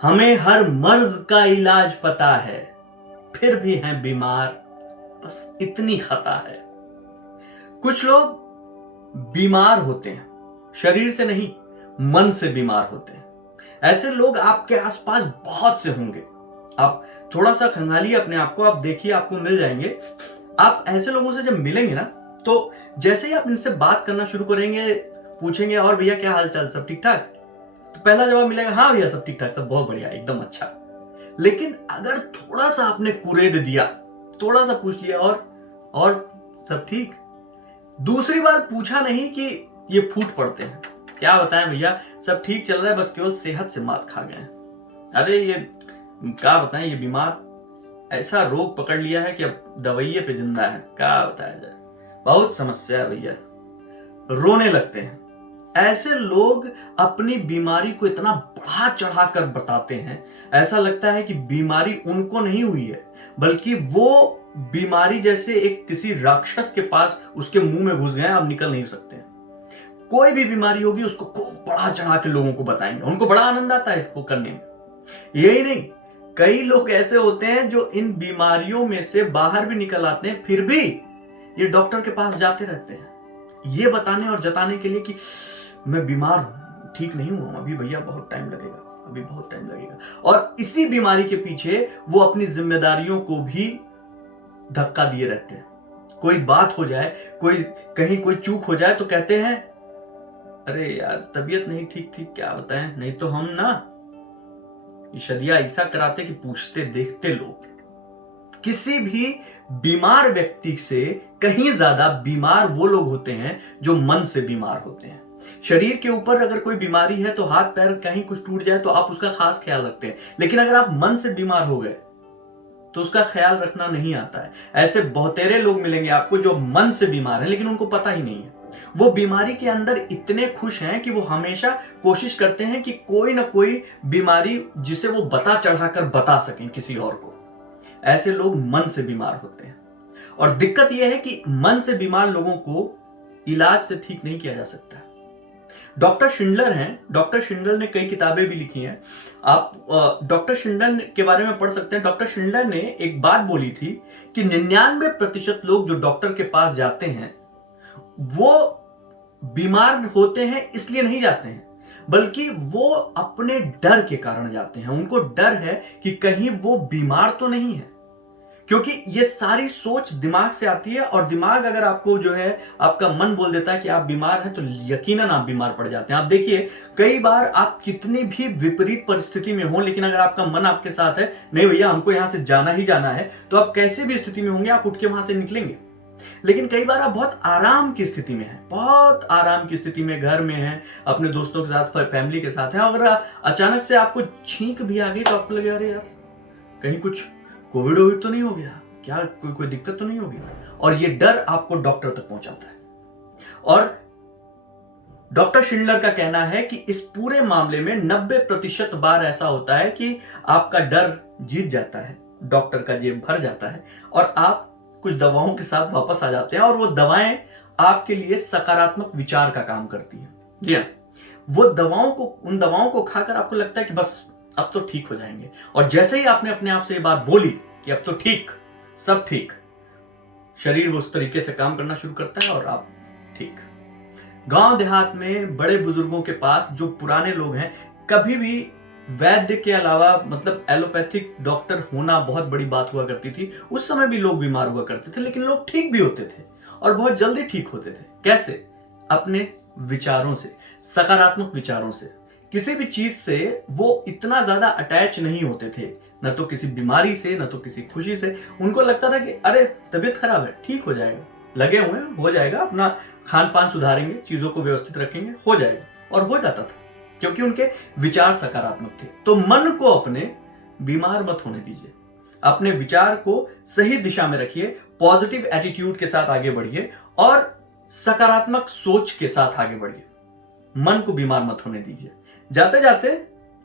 हमें हर मर्ज का इलाज पता है, फिर भी हैं बीमार, बस इतनी खता है। कुछ लोग बीमार होते हैं, शरीर से नहीं, मन से बीमार होते हैं। ऐसे लोग आपके आसपास बहुत से होंगे। आप थोड़ा सा खंगालिए अपने आप को, आप देखिए, आपको मिल जाएंगे। आप ऐसे लोगों से जब मिलेंगे ना, तो जैसे ही आप इनसे बात करना शुरू करेंगे, पूछेंगे और भैया क्या हाल चाल, सब ठीक ठाक, तो पहला जवाब मिलेगा हाँ भैया सब ठीक ठाक, सब बहुत बढ़िया, एकदम अच्छा। लेकिन अगर थोड़ा सा आपने कुरेद दिया, थोड़ा सा पूछ लिया और सब ठीक, दूसरी बार पूछा नहीं कि ये फूट पड़ते हैं, क्या बताएं भैया सब ठीक चल रहा है, बस केवल सेहत से मात खा गए। अरे ये क्या बताएं, ये बीमार ऐसा रोग पकड़ लिया है कि अब दवाइये पे जिंदा है, क्या बताया जाए, बहुत समस्या है भैया। रोने लगते हैं। ऐसे लोग अपनी बीमारी को इतना बढ़ा चढ़ा कर बताते हैं, ऐसा लगता है कि बीमारी उनको नहीं हुई है, बल्कि वो बीमारी जैसे एक किसी राक्षस के पास उसके मुंह में घुस गए, अब निकल नहीं सकते हैं। कोई भी बीमारी होगी उसको खूब बढ़ा चढ़ा के लोगों को बताएंगे, उनको बड़ा आनंद आता है इसको करने में। यही नहीं, कई लोग ऐसे होते हैं जो इन बीमारियों में से बाहर भी निकल आते हैं, फिर भी ये डॉक्टर के पास जाते रहते हैं, ये बताने और जताने के लिए कि मैं बीमार हूं, ठीक नहीं हूं अभी भैया, बहुत टाइम लगेगा, अभी बहुत टाइम लगेगा। और इसी बीमारी के पीछे वो अपनी जिम्मेदारियों को भी धक्का दिए रहते हैं। कोई बात हो जाए, कहीं कोई चूक हो जाए तो कहते हैं अरे यार तबीयत नहीं ठीक थी, क्या बताएं, नहीं तो हम ना शदिया ऐसा कराते कि पूछते देखते लोग। किसी भी बीमार व्यक्ति से कहीं ज्यादा बीमार वो लोग होते हैं जो मन से बीमार होते हैं। शरीर के ऊपर अगर कोई बीमारी है तो हाथ पैर कहीं कुछ टूट जाए तो आप उसका खास ख्याल रखते हैं, लेकिन अगर आप मन से बीमार हो गए तो उसका ख्याल रखना नहीं आता है। ऐसे बहुतेरे लोग मिलेंगे आपको जो मन से बीमार हैं लेकिन उनको पता ही नहीं है। वो बीमारी के अंदर इतने खुश हैं कि वो हमेशा कोशिश करते हैं कि कोई ना कोई बीमारी जिसे वो बता चढ़ाकर बता सकें किसी और को। ऐसे लोग मन से बीमार होते हैं। और दिक्कत यह है कि मन से बीमार लोगों को इलाज से ठीक नहीं किया जा सकता। डॉक्टर शिंडलर हैं, डॉक्टर शिंडलर ने कई किताबें भी लिखी हैं, आप डॉक्टर शिंडलर के बारे में पढ़ सकते हैं। डॉक्टर शिंडलर ने एक बात बोली थी कि 99% लोग जो डॉक्टर के पास जाते हैं वो बीमार होते हैं इसलिए नहीं जाते हैं, बल्कि वो अपने डर के कारण जाते हैं। उनको डर है कि कहीं वो बीमार तो नहीं है, क्योंकि ये सारी सोच दिमाग से आती है, और दिमाग अगर आपको जो है आपका मन बोल देता है कि आप बीमार हैं तो यकीनन आप बीमार पड़ जाते हैं। आप देखिए कई बार आप कितनी भी विपरीत परिस्थिति में हो, लेकिन अगर आपका मन आपके साथ है, नहीं भैया हमको यहां से जाना ही जाना है, तो आप कैसे भी स्थिति में होंगे आप उठ के वहां से निकलेंगे। लेकिन कई बार आप बहुत आराम की स्थिति में हैं, बहुत आराम की स्थिति में, घर में हैं, अपने दोस्तों के साथ, फैमिली के साथ हैं, अगर अचानक से आपको छींक भी आ गई तो आपको लगे अरे यार कहीं कुछ कोविड वोविड तो नहीं हो गया, क्या कोई दिक्कत तो नहीं होगी, और ये डर आपको डॉक्टर तक पहुंचाता है। और डॉक्टर शिंडलर का कहना है कि इस पूरे मामले में 90% बार ऐसा होता है कि आपका डर जीत जाता है, डॉक्टर का जेब भर जाता है, और आप कुछ दवाओं के साथ वापस आ जाते हैं, और वो दवाएं आपके लिए सकारात्मक विचार का काम करती हैं। जी हाँ, वो उन दवाओं को खाकर आपको लगता है कि बस अब तो ठीक हो जाएंगे, और जैसे ही आपने अपने आप से ये बात बोली कि अब तो ठीक, सब ठीक, शरीर उस तरीके से काम करना शुरू करता है और आप ठीक। गांव देहात में बड़े बुजुर्गों के पास जो पुराने लोग हैं, कभी भी वैद्य के अलावा मतलब एलोपैथिक डॉक्टर होना बहुत बड़ी बात हुआ करती थी। उस समय भी लोग बीमार हुआ करते थे, लेकिन लोग ठीक भी होते थे और बहुत जल्दी ठीक होते थे। कैसे? अपने विचारों से, सकारात्मक विचारों से। किसी भी चीज से वो इतना ज्यादा अटैच नहीं होते थे, न तो किसी बीमारी से, न तो किसी खुशी से। उनको लगता था कि अरे तबीयत खराब है, ठीक हो जाएगा, लगे हुए हैं, हो जाएगा, अपना खान पान सुधारेंगे, चीजों को व्यवस्थित रखेंगे, हो जाएगा, और हो जाता था क्योंकि उनके विचार सकारात्मक थे। तो मन को अपने बीमार मत होने दीजिए, अपने विचार को सही दिशा में रखिए, पॉजिटिव एटीट्यूड के साथ आगे बढ़िए और सकारात्मक सोच के साथ आगे बढ़िए। मन को बीमार मत होने दीजिए। जाते जाते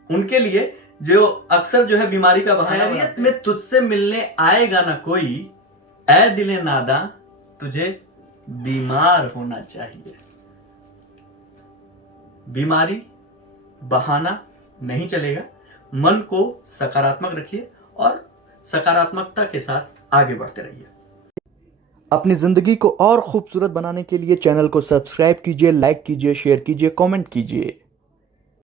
उनके लिए जो अक्सर जो है बीमारी का बहाना, खैरियत में तुझसे मिलने आएगा ना कोई, ऐ दिले नादा तुझे बीमार होना चाहिए। बीमारी बहाना नहीं चलेगा, मन को सकारात्मक रखिए और सकारात्मकता के साथ आगे बढ़ते रहिए। अपनी ज़िंदगी को और खूबसूरत बनाने के लिए चैनल को सब्सक्राइब कीजिए, लाइक कीजिए, शेयर कीजिए, कमेंट कीजिए।